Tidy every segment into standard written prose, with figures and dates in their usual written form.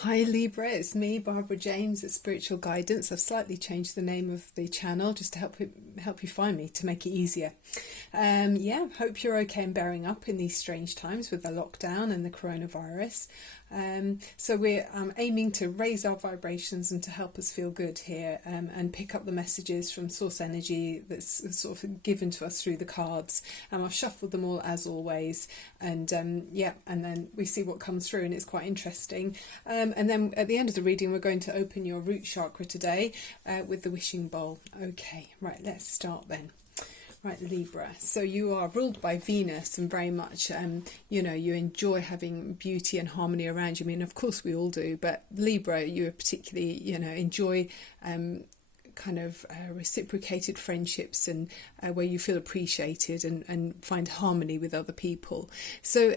Hi Libra, it's me, Barbara James at Spiritual Guidance. I've slightly changed the name of the channel just to help you find me, to make it easier. Hope you're okay and bearing up in these strange times with the lockdown and the coronavirus. So we're aiming to raise our vibrations and to help us feel good here, and pick up the messages from source energy that's sort of given to us through the cards. I've shuffled them all as always, and then we see what comes through, and it's quite interesting. And then at the end of the reading, we're going to open your root chakra today with the wishing bowl. Okay, right, let's start then. Right, Libra. So you are ruled by Venus, and very much, you enjoy having beauty and harmony around you. I mean, of course we all do, but Libra, you particularly, enjoy reciprocated friendships, and where you feel appreciated and find harmony with other people. So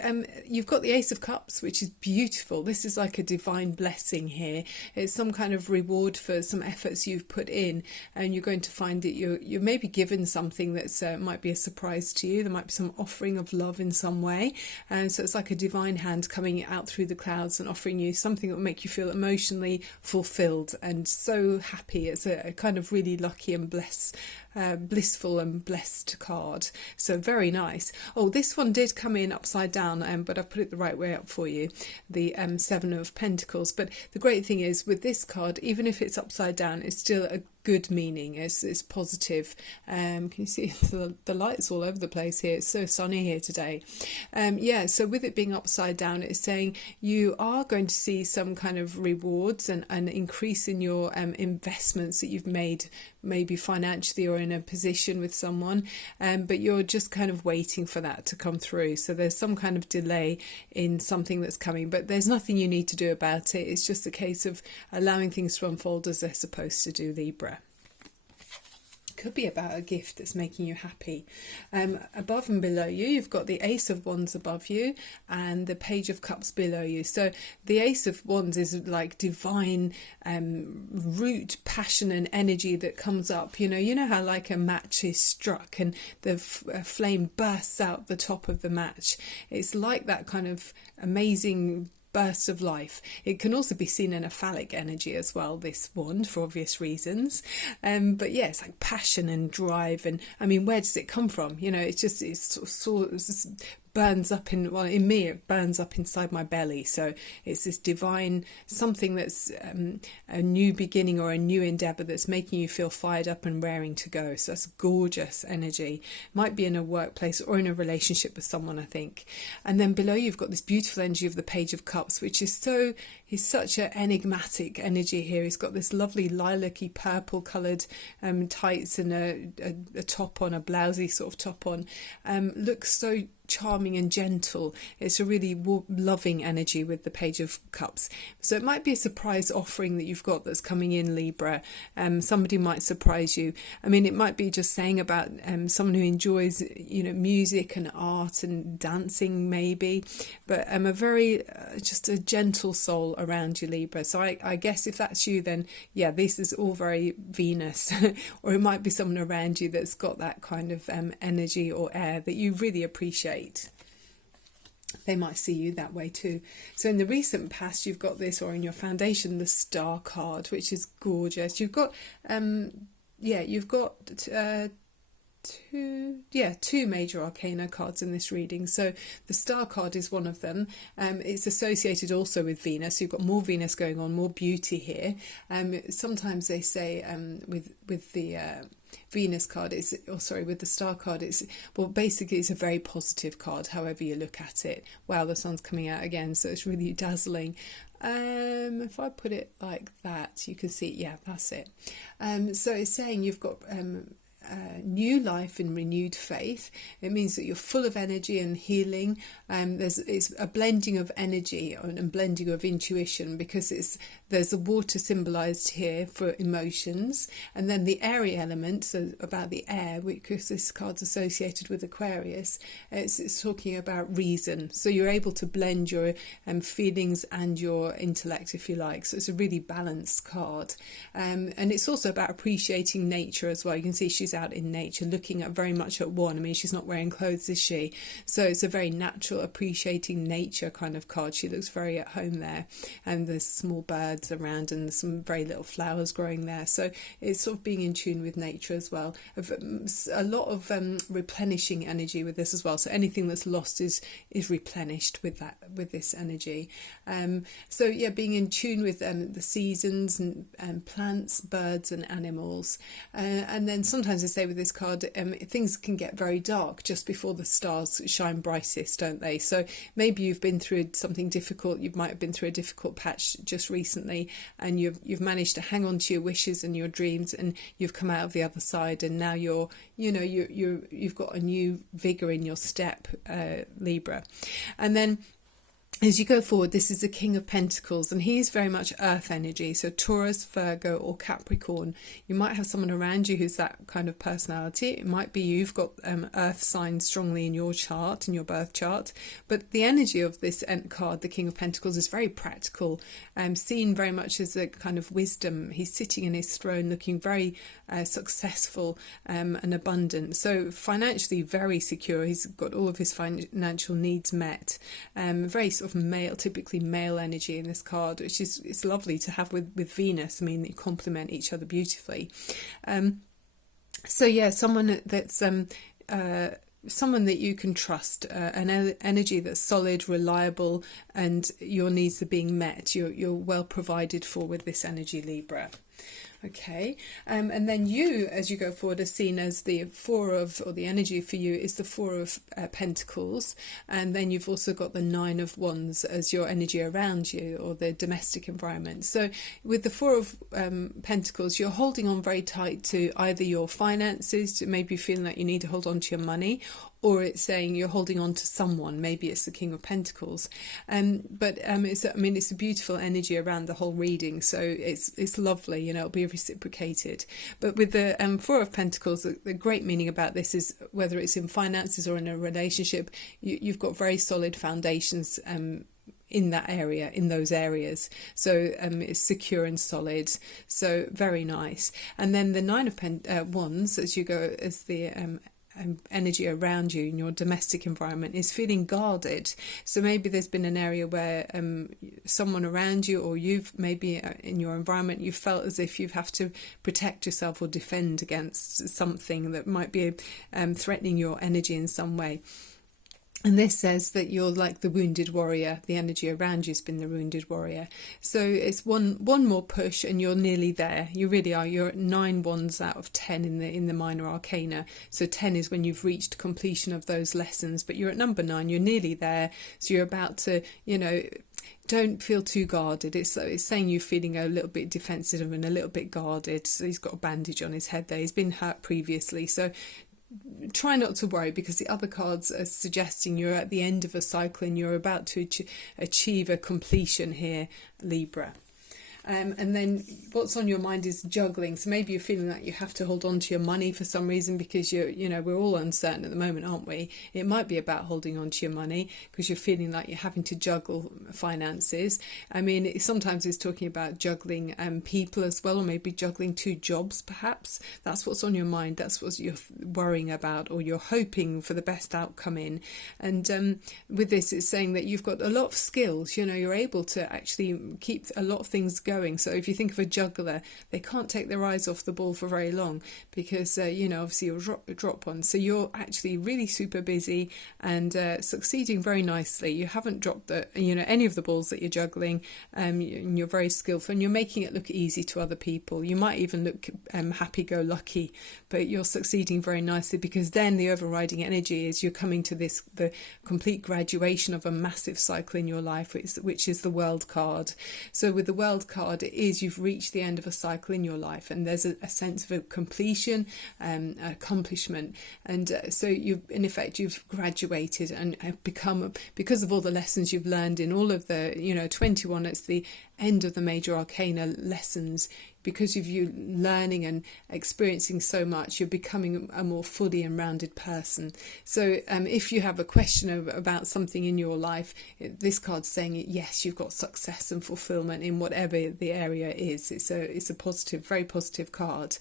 you've got the Ace of Cups, which is beautiful. This is like a divine blessing here. It's some kind of reward for some efforts you've put in, and you're going to find that you're maybe given something that's might be a surprise to you. There might be some offering of love in some way, and so it's like a divine hand coming out through the clouds and offering you something that will make you feel emotionally fulfilled and so happy. It's a kind of really lucky and blissful and blessed card. So very nice. Oh, this one did come in upside down, but I've put it the right way up for you, the Seven of Pentacles. But the great thing is with this card, even if it's upside down, it's still a good meaning. It's positive. Can you see the lights all over the place here? It's so sunny here today. So with it being upside down, it's saying you are going to see some kind of rewards and an increase in your investments that you've made, maybe financially or in a position with someone, but you're just kind of waiting for that to come through. So there's some kind of delay in something that's coming, but there's nothing you need to do about it. It's just a case of allowing things to unfold as they're supposed to do, Libra. Could be about a gift that's making you happy. Above and below you, you've got the Ace of Wands above you and the Page of Cups below you. So the Ace of Wands is like divine root passion and energy that comes up. You know how like a match is struck and the flame bursts out the top of the match. It's like that kind of amazing bursts of life. It can also be seen in a phallic energy as well, this wand, for obvious reasons. But yeah, it's like passion and drive, and I mean, where does it come from? It's just burns up in me, it burns up inside my belly. So it's this divine something that's a new beginning or a new endeavor that's making you feel fired up and raring to go. So that's gorgeous energy. Might be in a workplace or in a relationship with someone, I think. And then below you've got this beautiful energy of the Page of Cups, which is such an enigmatic energy here. He's got this lovely lilac-y purple coloured tights and a top on, a blousey sort of top on. Looks so charming and gentle. It's a really loving energy with the Page of Cups. So it might be a surprise offering that you've got that's coming in, Libra. Somebody might surprise you. I mean, it might be just saying about someone who enjoys music and art and dancing maybe, but a very just a gentle soul around you, Libra. So I guess if that's you, then yeah, this is all very Venus. Or it might be someone around you that's got that kind of energy or air that you really appreciate. They might see you that way too. So in the recent past, you've got this, or in your foundation, the Star card, which is gorgeous. You've got two major arcana cards in this reading. So the Star card is one of them. It's associated also with Venus. You've got more Venus going on, more beauty here. Sometimes they say with the Venus card, with the Star card, basically it's a very positive card, however you look at it. Wow, the sun's coming out again, so it's really dazzling. If I put it like that, you can see, yeah, that's it. So it's saying you've got new life and renewed faith. It means that you're full of energy and healing. It's a blending of energy and blending of intuition, because there's the water symbolized here for emotions, and then the airy element, so about the air, because this card's associated with Aquarius. It's talking about reason, so you're able to blend your feelings and your intellect, if you like. So it's a really balanced card, and it's also about appreciating nature as well. You can see she's out in nature, looking at very much at one. I mean, she's not wearing clothes, is she? So it's a very natural, appreciating nature kind of card. She looks very at home there, and there's small birds around and some very little flowers growing there. So it's sort of being in tune with nature as well. A lot of replenishing energy with this as well. So anything that's lost is replenished with this energy. So yeah, being in tune with the seasons and plants, birds and animals. And then sometimes I say with this card, things can get very dark just before the stars shine brightest, don't they? So maybe you've been through something difficult. You might have been through a difficult patch just recently, and you've managed to hang on to your wishes and your dreams, and you've come out of the other side, and now you've got a new vigor in your step, Libra. And then as you go forward, this is the King of Pentacles, and he's very much earth energy. So Taurus, Virgo or Capricorn. You might have someone around you who's that kind of personality. It might be you've got earth signs strongly in your chart, in your birth chart. But the energy of this card, the King of Pentacles, is very practical, seen very much as a kind of wisdom. He's sitting in his throne looking very successful and abundant. So financially very secure. He's got all of his financial needs met. Very sort of male, typically male energy in this card, which is it's lovely to have with Venus. I mean, they complement each other beautifully. So yeah, someone that's someone that you can trust, an energy that's solid, reliable, and your needs are being met. You're well provided for with this energy, Libra. Okay, and then you, as you go forward, are seen as the the energy for you is the Four of Pentacles, and then you've also got the Nine of Wands as your energy around you, or the domestic environment. So with the Four of Pentacles, you're holding on very tight to either your finances, to maybe feeling like you need to hold on to your money, or it's saying you're holding on to someone. Maybe it's the King of Pentacles, but it's a beautiful energy around the whole reading. So it's lovely, it'll be reciprocated. But with the Four of Pentacles, the great meaning about this is whether it's in finances or in a relationship, you've got very solid foundations in that area, in those areas. So it's secure and solid. So very nice. And then the Nine of Wands, as you go, as the energy around you in your domestic environment, is feeling guarded. So maybe there's been an area where someone around you, or you've maybe in your environment, you felt as if you have to protect yourself or defend against something that might be threatening your energy in some way. And this says that you're like the wounded warrior. The energy around you has been the wounded warrior. So it's one more push and you're nearly there. You really are. You're at 9 wands out of 10 in the minor arcana. So 10 is when you've reached completion of those lessons. But you're at number 9. You're nearly there. So you're about to, don't feel too guarded. It's saying you're feeling a little bit defensive and a little bit guarded. So he's got a bandage on his head there. He's been hurt previously. So try not to worry, because the other cards are suggesting you're at the end of a cycle and you're about to achieve a completion here, Libra. And then what's on your mind is juggling. So maybe you're feeling like you have to hold on to your money for some reason, because we're all uncertain at the moment, aren't we? It might be about holding on to your money because you're feeling like you're having to juggle finances. I mean, sometimes it's talking about juggling people as well, or maybe juggling 2 jobs perhaps. That's what's on your mind. That's what you're worrying about, or you're hoping for the best outcome in. And with this, it's saying that you've got a lot of skills. You're able to actually keep a lot of things going. So if you think of a juggler, they can't take their eyes off the ball for very long, because obviously you'll drop one. So you're actually really super busy and succeeding very nicely. You haven't dropped any of the balls that you're juggling, and you're very skillful, and you're making it look easy to other people. You might even look happy-go-lucky, but you're succeeding very nicely, because then the overriding energy is you're coming to the complete graduation of a massive cycle in your life, which is the World card. So with the World card, it is you've reached the end of a cycle in your life, and there's a sense of a completion, accomplishment, and so you've graduated and have become, because of all the lessons you've learned in all of the 21. It's the end of the major arcana lessons. Because of you learning and experiencing so much, you're becoming a more fully and rounded person. So if you have a question about something in your life, this card's saying, yes, you've got success and fulfillment in whatever the area is. It's a positive, very positive card.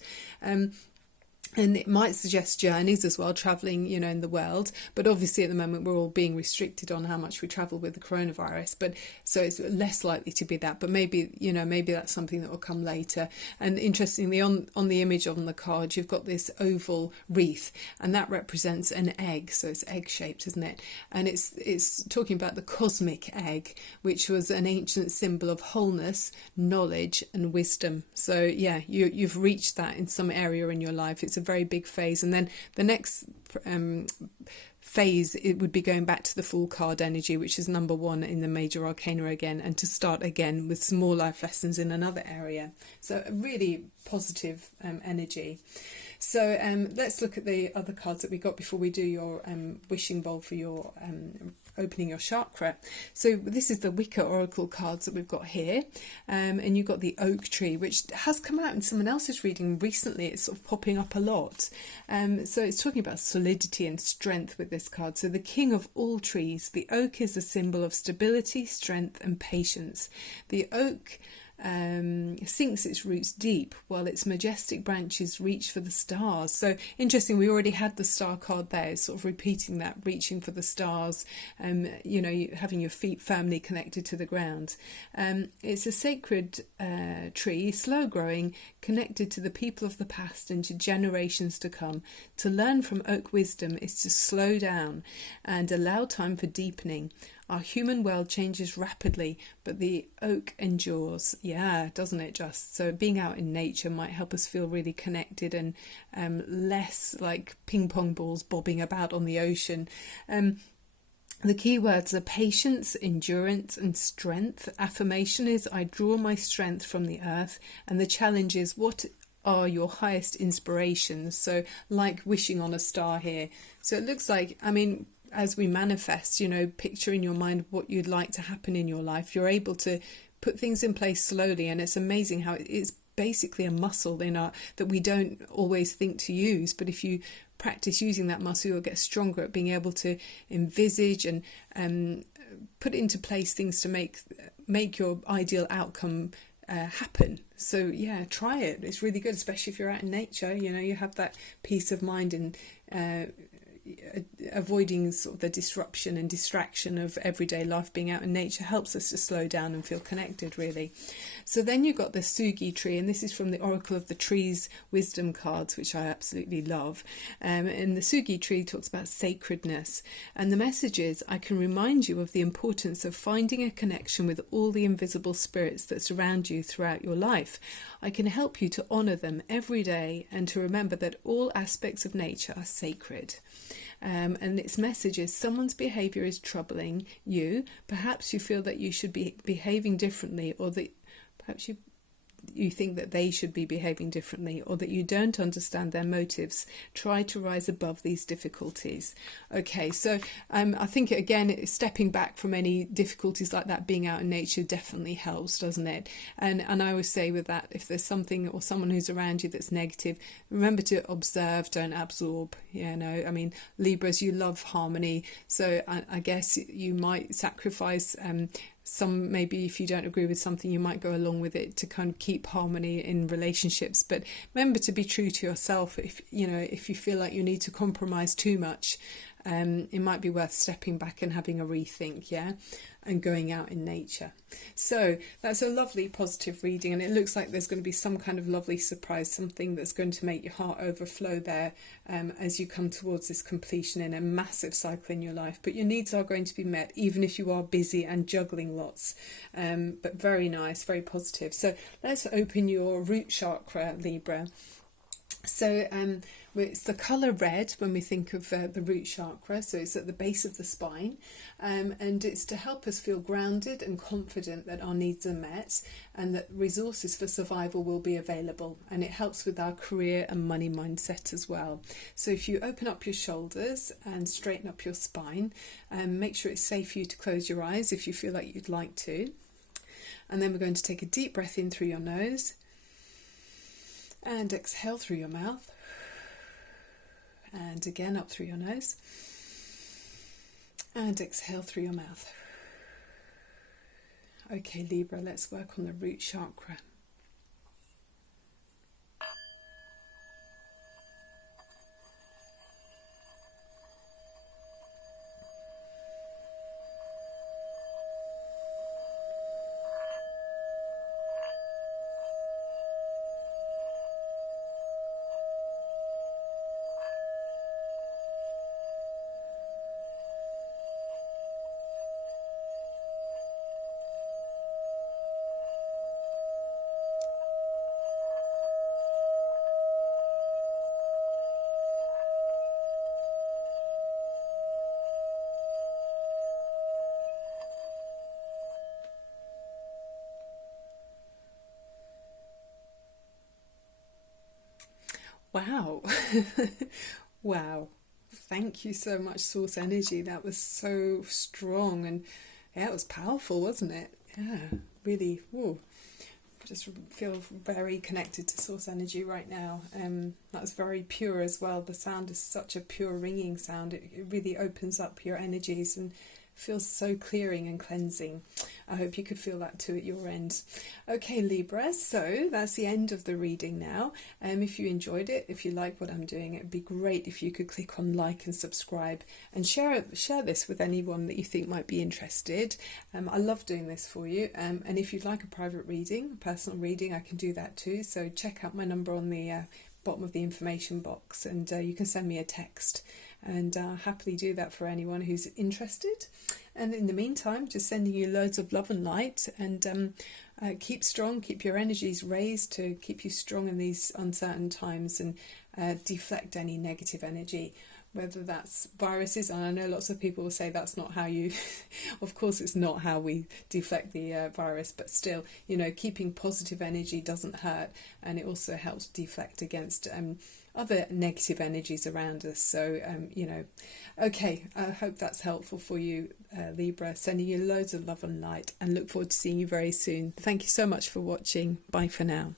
And it might suggest journeys as well, traveling, in the world. But obviously at the moment we're all being restricted on how much we travel with the coronavirus. But so it's less likely to be that. But maybe, maybe that's something that will come later. And interestingly, on the image on the card, you've got this oval wreath, and that represents an egg. So it's egg shaped, isn't it? And it's talking about the cosmic egg, which was an ancient symbol of wholeness, knowledge, and wisdom. So yeah, you've reached that in some area in your life. It's a very big phase, and then the next phase, it would be going back to the Fool card energy, which is number 1 in the major arcana again, and to start again with some more life lessons in another area. So a really positive energy. So let's look at the other cards that we got before we do your wishing bowl for your opening your chakra. So this is the Wicca Oracle cards that we've got here, and you've got the oak tree, which has come out in someone else's reading recently. It's sort of popping up a lot. So it's talking about solidity and strength with this card. So the king of all trees, the oak is a symbol of stability, strength, and patience. The oak sinks its roots deep while its majestic branches reach for the stars. So interesting, we already had the star card there, sort of repeating that, reaching for the stars, having your feet firmly connected to the ground. It's a sacred tree, slow growing, connected to the people of the past and to generations to come. To learn from oak wisdom is to slow down and allow time for deepening. Our human world changes rapidly, but the oak endures. Yeah, doesn't it just? So being out in nature might help us feel really connected and less like ping pong balls bobbing about on the ocean. The key words are patience, endurance, and strength. Affirmation is, I draw my strength from the earth. And the challenge is, what are your highest inspirations? So like wishing on a star here. So it looks like, as we manifest, picture in your mind what you'd like to happen in your life. You're able to put things in place slowly, and it's amazing how it's basically a muscle that we don't always think to use. But if you practice using that muscle, you'll get stronger at being able to envisage and put into place things to make your ideal outcome happen. So yeah, try it. It's really good, especially if you're out in nature. You have that peace of mind and avoiding sort of the disruption and distraction of everyday life. Being out in nature helps us to slow down and feel connected, really. So then you've got the Sugi tree, and this is from the Oracle of the Trees Wisdom cards, which I absolutely love. And the Sugi tree talks about sacredness, and the message is, I can remind you of the importance of finding a connection with all the invisible spirits that surround you throughout your life. I can help you to honour them every day and to remember that all aspects of nature are sacred. And its message is, someone's behaviour is troubling you. Perhaps you feel that you should be behaving differently, or that perhaps you think that they should be behaving differently, or that you don't understand their motives. Try to rise above these difficulties. Okay, so I think, again, stepping back from any difficulties like that, being out in nature definitely helps, doesn't it? And I always say with that, if there's something or someone who's around you that's negative, remember to observe, don't absorb. Libras, you love harmony, so I guess you might sacrifice some, maybe if you don't agree with something, you might go along with it to kind of keep harmony in relationships. But remember to be true to yourself. If you feel like you need to compromise too much, it might be worth stepping back and having a rethink, and going out in nature. So that's a lovely positive reading, and it looks like there's going to be some kind of lovely surprise, something that's going to make your heart overflow there as you come towards this completion in a massive cycle in your life. But your needs are going to be met, even if you are busy and juggling lots. But very nice, very positive. So let's open your root chakra, Libra. So it's the colour red when we think of the root chakra, so it's at the base of the spine, and it's to help us feel grounded and confident that our needs are met and that resources for survival will be available, and it helps with our career and money mindset as well. So if you open up your shoulders and straighten up your spine, make sure it's safe for you to close your eyes if you feel like you'd like to, and then we're going to take a deep breath in through your nose and exhale through your mouth, and again up through your nose and exhale through your mouth. Okay, Libra, let's work on the root chakra. Wow. Wow. Thank you so much, Source Energy. That was so strong and yeah, it was powerful, wasn't it? Yeah, really. Whoa. Just feel very connected to Source Energy right now. That was very pure as well. The sound is such a pure ringing sound. It really opens up your energies and feels so clearing and cleansing. I hope you could feel that too at your end. Okay, Libra, so that's the end of the reading now. If you enjoyed it, if you like what I'm doing, it'd be great if you could click on like and subscribe and share this with anyone that you think might be interested. I love doing this for you. And if you'd like a private reading, personal reading, I can do that too. So check out my number on the bottom of the information box, and you can send me a text, and I'll happily do that for anyone who's interested. And in the meantime, just sending you loads of love and light, and keep strong, keep your energies raised to keep you strong in these uncertain times, and deflect any negative energy, whether that's viruses. And I know lots of people will say that's not how you of course it's not how we deflect the virus, but still, you know, keeping positive energy doesn't hurt, and it also helps deflect against other negative energies around us. So you know, okay, I hope that's helpful for you, Libra. Sending you loads of love and light, and look forward to seeing you very soon. Thank you so much for watching. Bye for now.